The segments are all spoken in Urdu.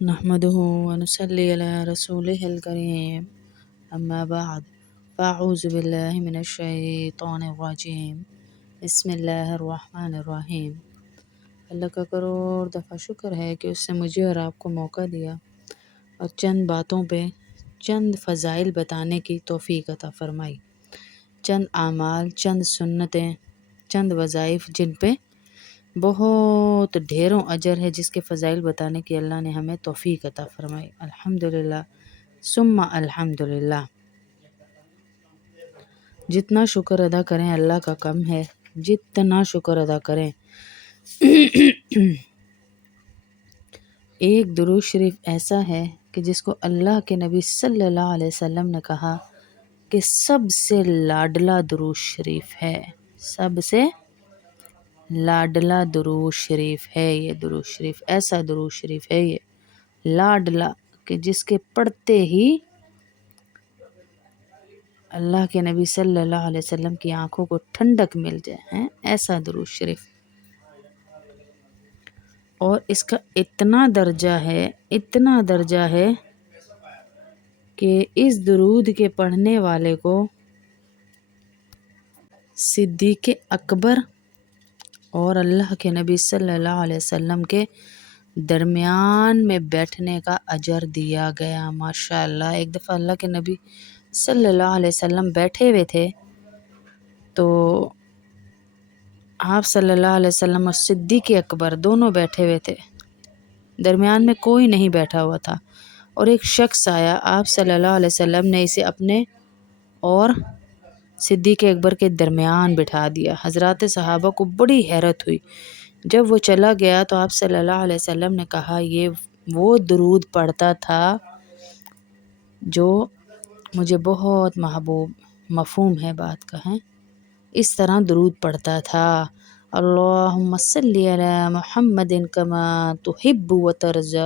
نحمده ونصلي على رسوله الكريم أما بعد فأعوذ بالله من الشیطان الرجیم بسم اللہ الرحمن الرحیم۔ اللہ کا کروڑ دفعہ شکر ہے کہ اس نے مجھے اور آپ کو موقع دیا اور چند باتوں پہ چند فضائل بتانے کی توفیق عطا فرمائی، چند اعمال، چند سنتیں، چند وظائف جن پہ بہت ڈھیروں اجر ہے، جس کے فضائل بتانے کی اللہ نے ہمیں توفیق عطا فرمائی۔ الحمدللہ ثم الحمدللہ۔ جتنا شکر ادا کریں اللہ کا کم ہے، جتنا شکر ادا کریں۔ ایک درود شریف ایسا ہے کہ جس کو اللہ کے نبی صلی اللہ علیہ وسلم نے کہا کہ سب سے لاڈلا درود شریف ہے، سب سے لاڈلا درود شریف ہے یہ درود شریف، ایسا درود شریف ہے یہ لاڈلا کہ جس کے پڑھتے ہی اللہ کے نبی صلی اللہ علیہ وسلم کی آنکھوں کو ٹھنڈک مل جائے، ایسا درود شریف۔ اور اس کا اتنا درجہ ہے کہ اس درود کے پڑھنے والے کو صدیق اکبر اور اللہ کے نبی صلی اللہ علیہ وسلم کے درمیان میں بیٹھنے کا اجر دیا گیا۔ ماشاءاللہ۔ ایک دفعہ اللہ کے نبی صلی اللہ علیہ وسلم بیٹھے ہوئے تھے تو آپ صلی اللہ علیہ وسلم اور صدیق اکبر دونوں بیٹھے ہوئے تھے، درمیان میں کوئی نہیں بیٹھا ہوا تھا، اور ایک شخص آیا، آپ صلی اللہ علیہ وسلم نے اسے اپنے اور صدیق اکبر کے درمیان بٹھا دیا۔ حضرات صحابہ کو بڑی حیرت ہوئی۔ جب وہ چلا گیا تو آپ صلی اللہ علیہ وسلم نے کہا یہ وہ درود پڑھتا تھا جو مجھے بہت محبوب، مفہوم ہے بات کا، اس طرح درود پڑھتا تھا۔ اللہم صلی علی محمد کما تحب و ترضی،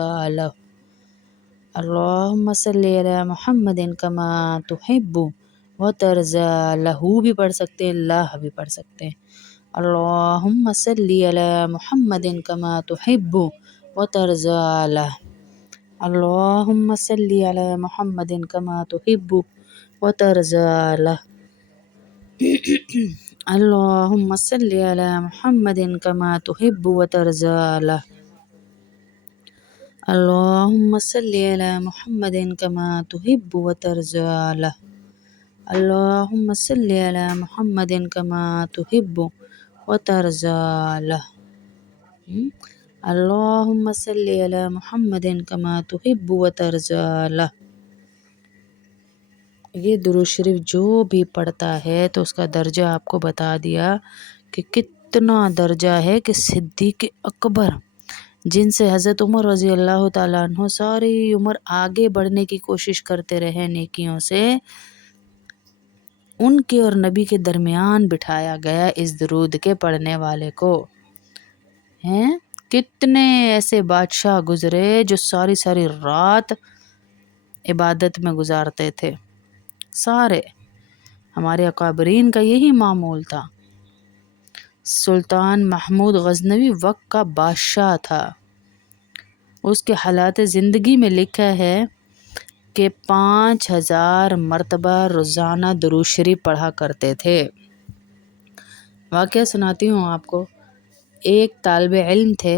اللہم صلی علی محمد کما تحب و ترضی، لہو بھی پڑھ سکتے ہیں، اللہ بھی پڑھ سکتے ہیں۔ اللہم صلی علی محمد کما تحب و ترضی، اللہم صلی علی محمد کما تحب و ترضی، اللہم صلی علی محمد کما تحب و ترضی، اللہم صلی علی محمد کما تحب و ترضی، اللہم صلی علی محمد کما تحب و ترضی، اللہم صلی علی محمد کما تحب و ترضی۔ یہ درود شریف جو بھی پڑھتا ہے تو اس کا درجہ آپ کو بتا دیا کہ کتنا درجہ ہے کہ صدیق اکبر، جن سے حضرت عمر رضی اللہ تعالیٰ عنہ ساری عمر آگے بڑھنے کی کوشش کرتے رہے نیکیوں سے، ان کے اور نبی کے درمیان بٹھایا گیا اس درود کے پڑھنے والے کو۔ کتنے ایسے بادشاہ گزرے جو ساری ساری رات عبادت میں گزارتے تھے، سارے ہمارے اکابرین کا یہی معمول تھا۔ سلطان محمود غزنوی وقت کا بادشاہ تھا، اس کے حالات زندگی میں لکھا ہے کہ 5000 مرتبہ روزانہ درود شریف پڑھا کرتے تھے۔ واقعہ سناتی ہوں آپ کو۔ ایک طالب علم تھے،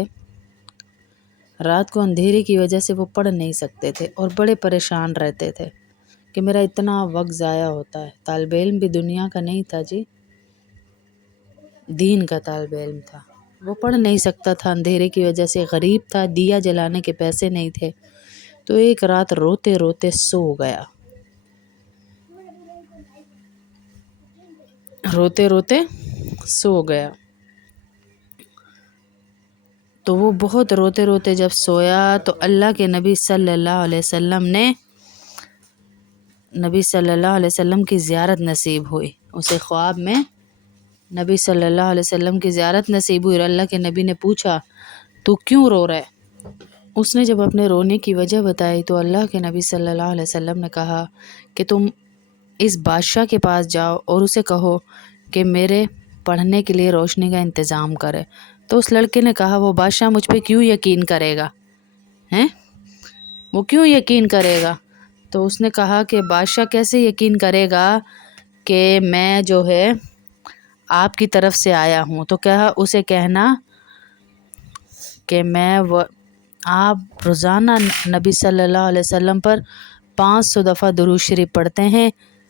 رات کو اندھیرے کی وجہ سے وہ پڑھ نہیں سکتے تھے اور بڑے پریشان رہتے تھے کہ میرا اتنا وقت ضائع ہوتا ہے۔ طالب علم بھی دنیا کا نہیں تھا جی، دین کا طالب علم تھا، وہ پڑھ نہیں سکتا تھا اندھیرے کی وجہ سے، غریب تھا، دیا جلانے کے پیسے نہیں تھے، تو ایک رات روتے روتے سو گیا، روتے روتے سو گیا۔ تو وہ بہت روتے روتے جب سویا تو اللہ کے نبی صلی اللہ علیہ وسلم کی زیارت نصیب ہوئی، اسے خواب میں نبی صلی اللہ علیہ وسلم کی زیارت نصیب ہوئی۔ اور اللہ کے نبی نے پوچھا تو کیوں رو رہا ہے؟ اس نے جب اپنے رونے کی وجہ بتائی تو اللہ کے نبی صلی اللہ علیہ وسلم نے کہا کہ تم اس بادشاہ کے پاس جاؤ اور اسے کہو کہ میرے پڑھنے کے لیے روشنی کا انتظام کرے۔ تو اس لڑکے نے کہا وہ بادشاہ مجھ پہ کیوں یقین کرے گا؟ وہ کیوں یقین کرے گا؟ تو اس نے کہا کہ بادشاہ کیسے یقین کرے گا کہ میں جو ہے آپ کی طرف سے آیا ہوں؟ تو کہا اسے کہنا کہ آپ روزانہ نبی صلی اللہ علیہ وسلم پر 500 دفعہ درود شریف پڑھتے ہیں،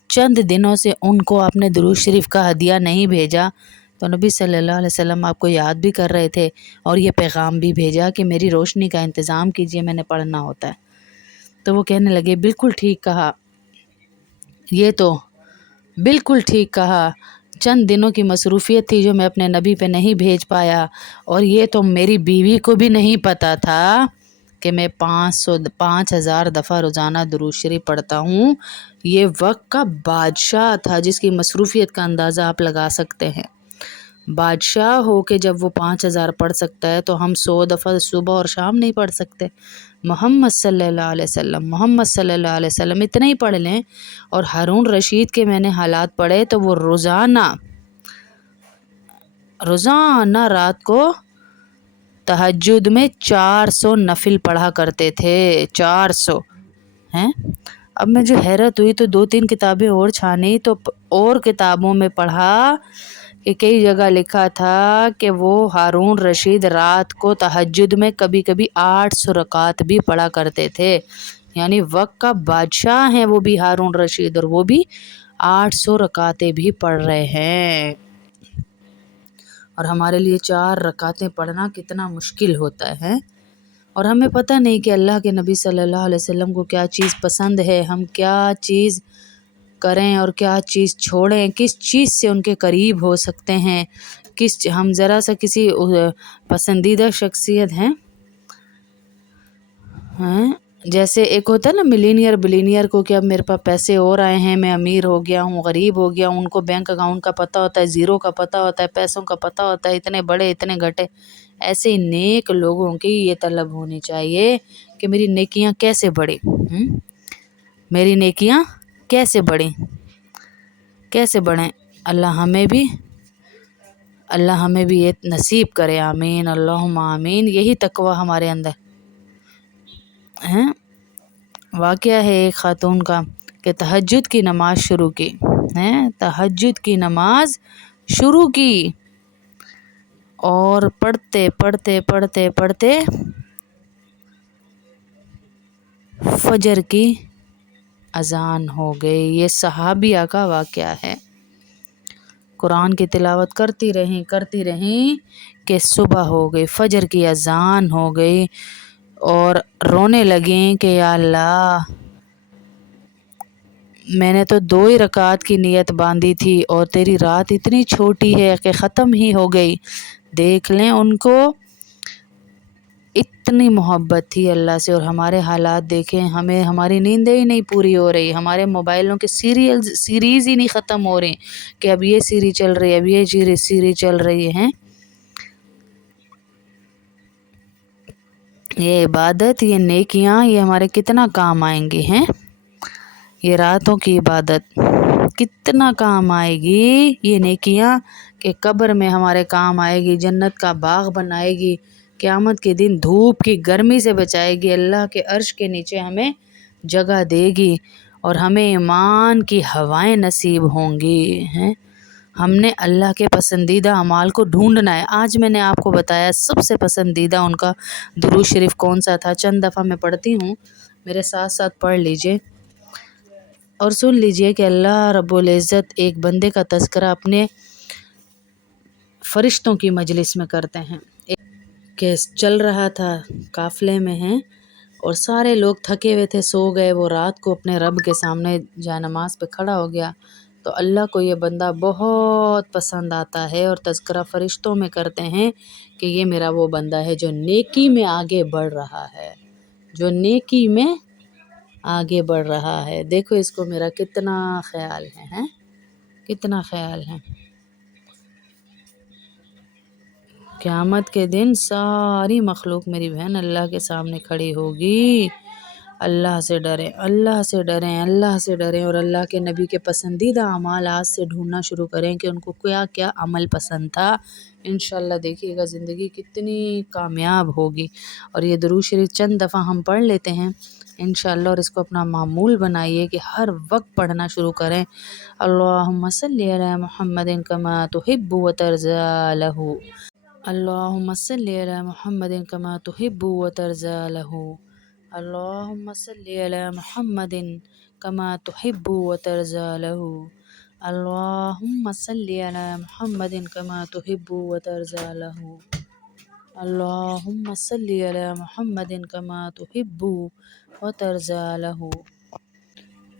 چند دنوں سے ان کو آپ نے درود شریف کا ہدیہ نہیں بھیجا، تو نبی صلی اللہ علیہ وسلم آپ کو یاد بھی کر رہے تھے اور یہ پیغام بھی بھیجا کہ میری روشنی کا انتظام کیجیے، میں نے پڑھنا ہوتا ہے۔ تو وہ کہنے لگے بالکل ٹھیک کہا، یہ تو بالکل ٹھیک کہا، چند دنوں کی مصروفیت تھی جو میں اپنے نبی پہ نہیں بھیج پایا، اور یہ تو میری بیوی کو بھی نہیں پتہ تھا کہ میں 5000 دفعہ روزانہ درود شریف پڑھتا ہوں۔ یہ وقت کا بادشاہ تھا جس کی مصروفیت کا اندازہ آپ لگا سکتے ہیں۔ بادشاہ ہو کے جب وہ 5000 پڑھ سکتا ہے تو ہم 100 دفعہ صبح اور شام نہیں پڑھ سکتے؟ محمد صلی اللہ علیہ وسلم، محمد صلی اللہ علیہ وسلم اتنا ہی پڑھ لیں۔ اور ہارون رشید کے میں نے حالات پڑھے تو وہ روزانہ رات کو تہجد میں 400 نفل پڑھا کرتے تھے، 400 ہیں۔ اب میں جو حیرت ہوئی تو 2-3 کتابیں اور چھانی تو اور کتابوں میں پڑھا کہ کئی جگہ لکھا تھا کہ وہ ہارون رشید رات کو تہجد میں کبھی کبھی 800 رکعت بھی پڑھا کرتے تھے، یعنی وقت کا بادشاہ ہیں وہ بھی ہارون رشید، اور وہ بھی 800 رکعتیں بھی پڑھ رہے ہیں۔ اور ہمارے لیے 4 رکعتیں پڑھنا کتنا مشکل ہوتا ہے، اور ہمیں پتہ نہیں کہ اللہ کے نبی صلی اللہ علیہ وسلم کو کیا چیز پسند ہے، ہم کیا چیز کریں اور کیا چیز چھوڑیں، کس چیز سے ان کے قریب ہو سکتے ہیں، ہم ذرا سا کسی پسندیدہ شخصیت ہیں جیسے ایک ہوتا ہے نا بلینئر کو کہ اب میرے پاس پیسے اور آئے ہیں، میں امیر ہو گیا ہوں، غریب ہو گیا ہوں، ان کو بینک اکاؤنٹ کا پتہ ہوتا ہے، زیرو کا پتہ ہوتا ہے، پیسوں کا پتہ ہوتا ہے، اتنے بڑے اتنے گھٹے۔ ایسے نیک لوگوں کی یہ طلب ہونی چاہیے کہ میری نیکیاں کیسے بڑھیں، میری نیکیاں کیسے بڑھیں۔ اللہ ہمیں بھی یہ نصیب کرے، آمین اللہم آمین۔ یہی تقوی ہمارے اندر واقعہ ہے ایک خاتون کا کہ تہجد کی نماز شروع کی اور پڑھتے فجر کی اذان ہو گئی۔ یہ صحابیہ کا واقعہ ہے۔ قرآن کی تلاوت کرتی رہیں کہ صبح ہو گئی، فجر کی اذان ہو گئی، اور رونے لگیں کہ یا اللہ میں نے تو 2 ہی رکعت کی نیت باندھی تھی اور تیری رات اتنی چھوٹی ہے کہ ختم ہی ہو گئی۔ دیکھ لیں ان کو اتنی محبت تھی اللہ سے، اور ہمارے حالات دیکھیں، ہماری نیندیں ہی نہیں پوری ہو رہی، ہمارے موبائلوں کے سیریز ہی نہیں ختم ہو رہی کہ اب یہ سیریز چل رہی ہے، اب یہ سیریز چل رہی ہے۔ یہ عبادت، یہ نیکیاں، یہ ہمارے کتنا کام آئیں گی ہیں۔ یہ راتوں کی عبادت کتنا کام آئے گی، یہ نیکیاں کہ قبر میں ہمارے کام آئے گی، جنت کا باغ بنائے گی، قیامت کے دن دھوپ کی گرمی سے بچائے گی، اللہ کے عرش کے نیچے ہمیں جگہ دے گی، اور ہمیں ایمان کی ہوائیں نصیب ہوں گی ہیں۔ ہم نے اللہ کے پسندیدہ اعمال کو ڈھونڈنا ہے۔ آج میں نے آپ کو بتایا سب سے پسندیدہ ان کا درود شریف کون سا تھا، چند دفعہ میں پڑھتی ہوں، میرے ساتھ ساتھ پڑھ لیجئے اور سن لیجئے کہ اللہ رب العزت ایک بندے کا تذکرہ اپنے فرشتوں کی مجلس میں کرتے ہیں کہ چل رہا تھا، قافلے میں ہیں اور سارے لوگ تھکے ہوئے تھے، سو گئے، وہ رات کو اپنے رب کے سامنے جائے نماز پہ کھڑا ہو گیا، تو اللہ کو یہ بندہ بہت پسند آتا ہے، اور تذکرہ فرشتوں میں کرتے ہیں کہ یہ میرا وہ بندہ ہے جو نیکی میں آگے بڑھ رہا ہے، دیکھو اس کو میرا کتنا خیال ہے، کتنا خیال ہے۔ قیامت کے دن ساری مخلوق میری بہن اللہ کے سامنے کھڑی ہوگی، اللہ سے ڈریں، اللہ سے ڈریں، اللہ سے ڈریں، اور اللہ کے نبی کے پسندیدہ اعمال آج سے ڈھونڈنا شروع کریں کہ ان کو کیا کیا عمل پسند تھا۔ انشاءاللہ دیکھیے گا زندگی کتنی کامیاب ہوگی۔ اور یہ درود شریف چند دفعہ ہم پڑھ لیتے ہیں انشاءاللہ، اور اس کو اپنا معمول بنائیے کہ ہر وقت پڑھنا شروع کریں۔ اللہم صلی علی محمد کما تحب و ترضی لہ، اللہم صلی علی محمد کما تحب و ترضی لہ، اللہم صلی علی محمد کما تحب و ترضی لہ، اللہم صلی علی محمد کما تحب و ترضی لہ، اللہم صلی علی محمد کما تحب و ترضی لہ،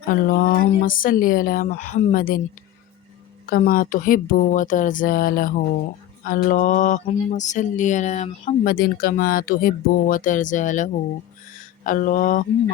اللہم صلی علی محمد کما تحب و ترضی لہ، اللہم صلی علی محمد کما تحب و ترضی لہ، اللہم